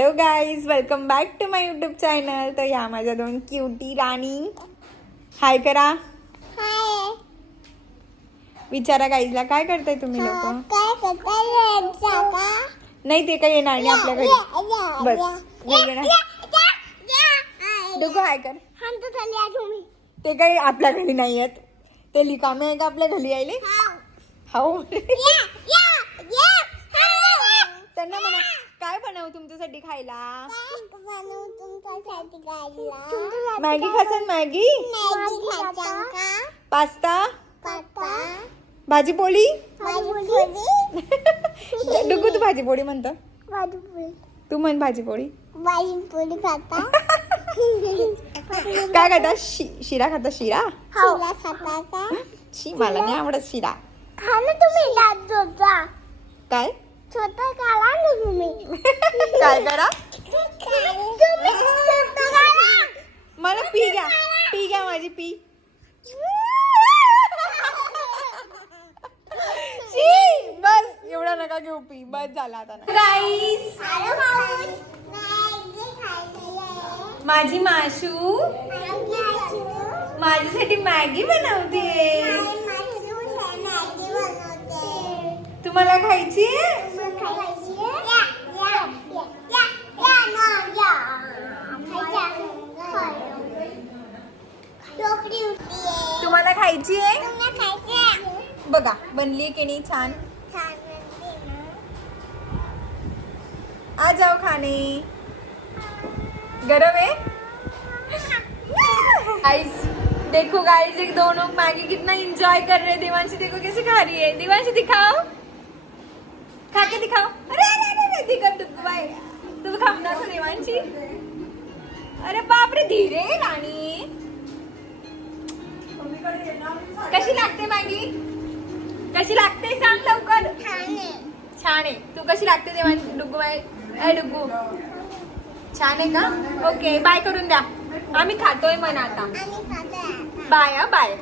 Hello guys, welcome back to my YouTube channel. तर या माझ्या दोन क्युटी राणी. हाय करा. हाय. विचारा गाईजला काय करताय तुम्ही लोक. काय करताय? नाही ते काही येणार नाही आपल्या घरी. बस येणार. डुगू हाय कर. ते काही आपल्या घरी नाही आहेत. ते लिकामे आहे का आपल्या घरी यायले. हो. त्यांना म्हणा काय बनवू तुमच्यासाठी खायला. मॅगी खासन. मॅगी, पास्ता, भाजी पोळी. डुगू तू भाजी पोळी म्हणतो. तू म्हण भाजी पोळी. काय खाता. शिरा खाता. शिरा शी मला नाही आवडत शिरा. काय काय करा. मला पी घ्या. पी घ्या माझी पी. बस एवढा नका घेऊ. पी बस झाला आता. गाईस, माझी माशू माझ्यासाठी मॅगी बनवते. तुम्हाला खायची. तुम्हाला खायची आहे. बघा बनली की नाही छान. आ जाओ खाने. गरम है. गाइस देखो गाइस, एक दोनों मैगी कितना एंजॉय कर रहे हैं. देवांशी देखो कैसे खा रही है. देवांशी दिखाओ, खा के दिखाओ. अरे अरे अरे दिखा डुगू बाई. तुम खामना का देवांशी. अरे बाप रे धीरे राणी. कशी लागते मॅगी. कशी लागते सांग लवकर. छान आहे. तू कशी लागते देवांशी. डुगू बाई. ए डुगू छान आहे का. ओके बाय करून द्या. आम्ही खातोय म्हणा आता. बाय. बाय.